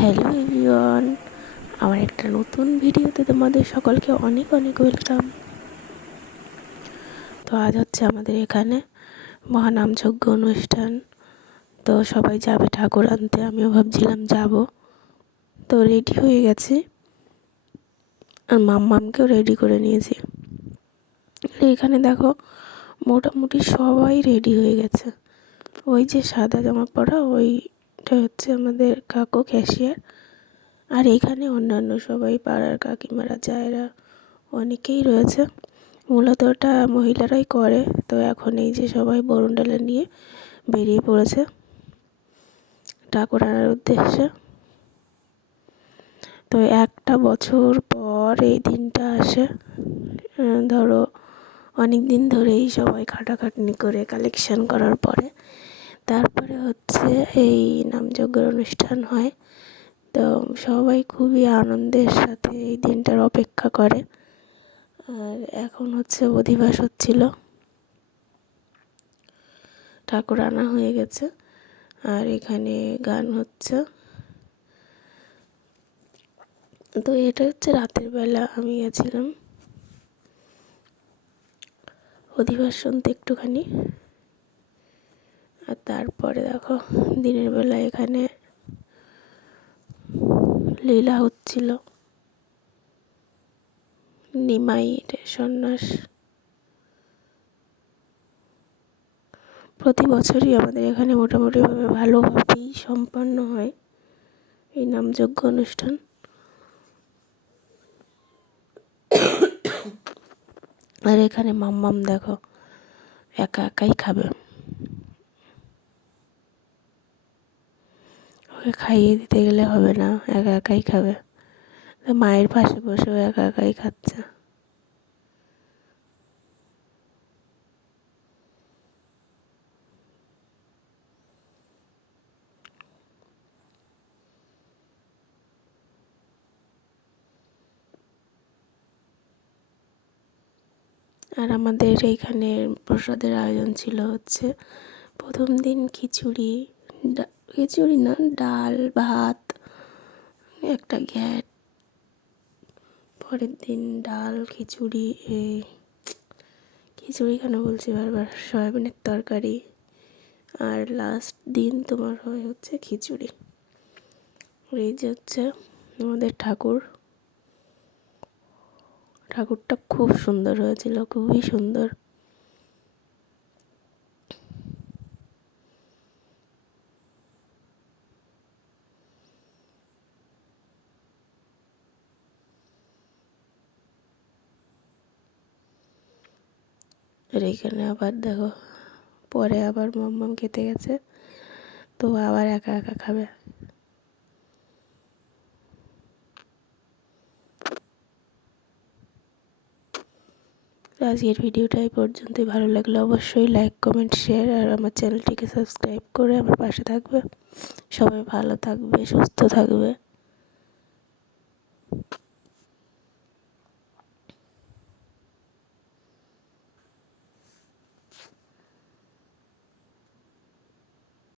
Hello everyone, আমার একটা নতুন ভিডিওতে তোমাদের সকলকে অনেক অনেক ওয়েলকাম। তো আজ হচ্ছে আমাদের এখানে মহানামযজ্ঞ অনুষ্ঠান। তো সবাই যাবে ঠাকুর আনতে, আমিও ভাবছিলাম যাব। তো রেডি হয়ে গেছি আর মাম্মামকেও রেডি করে নিয়েছি। এখানে দেখো মোটামুটি সবাই রেডি হয়ে গেছে। ওই যে সাদা জামা পরা ওইটা হচ্ছে আমাদের কাকু ক্যাশিয়ার, আর এখানে অন্যান্য সবাই পাড়ার কাকিমারা জায়েরা অনেকেই রয়েছে। মূলত ওটা মহিলারাই করে। তো এখন এই যে সবাই বরণ ডালা নিয়ে বেরিয়ে পড়েছে ঠাকুর আনার উদ্দেশ্যে। তো একটা বছর পর এই দিনটা আসে। ধরো অনেক দিন ধরেই সবাই খাটাখাটনি করে কালেকশন করার পরে তারপরে হচ্ছে এই নামযজ্ঞের অনুষ্ঠান হয়। তো সবাই খুবই আনন্দের সাথে এই দিনটার অপেক্ষা করে। আর এখন হচ্ছে অধিবাস হচ্ছিল, ঠাকুর আনা হয়ে গেছে আর এখানে গান হচ্ছে। তো এটা হচ্ছে রাতের বেলা আমি গেছিলাম অধিবাস শুনতে একটুখানি। আর তারপরে দেখো দিনের বেলা এখানে লীলা হচ্ছিল, নিমাইয়ের সন্ন্যাস। প্রতি বছরই আমাদের এখানে মোটামুটিভাবে ভালোভাবেই সম্পন্ন হয় এই নামযজ্ঞ অনুষ্ঠান। আর এখানে মাম্মাম দেখো একা একাই খাবে, ওকে খাইয়ে দিতে গেলে হবে না, একা একাই খাবে। মায়ের পাশে বসেও একা একাই খাচ্ছে। আর আমাদের এইখানে প্রসাদের আয়োজন ছিল হচ্ছে প্রথম দিন খিচুড়ি, খিচুড়ি না ডাল ভাত একটা ঘ্যাট, পরের দিন ডাল খিচুড়ি, এই খিচুড়ি কেন বলছি বারবার, সয়াবিনের তরকারি, আর লাস্ট দিন তোমার হয় হচ্ছে খিচুড়ি। এই যে হচ্ছে আমাদের ঠাকুরটা খুব সুন্দর হয়েছিল, খুবই সুন্দর। আর এইখানে আবার দেখো পরে আবার মাম্মাম খেতে গেছে, তো আবার একা একা খাবে। আজকের ভিডিওটা এই পর্যন্তই। ভালো লাগলে অবশ্যই লাইক কমেন্ট শেয়ার আর আমার চ্যানেলটিকে সাবস্ক্রাইব করে আমার পাশে থাকবে। সবাই ভালো থাকবে, সুস্থ থাকবে।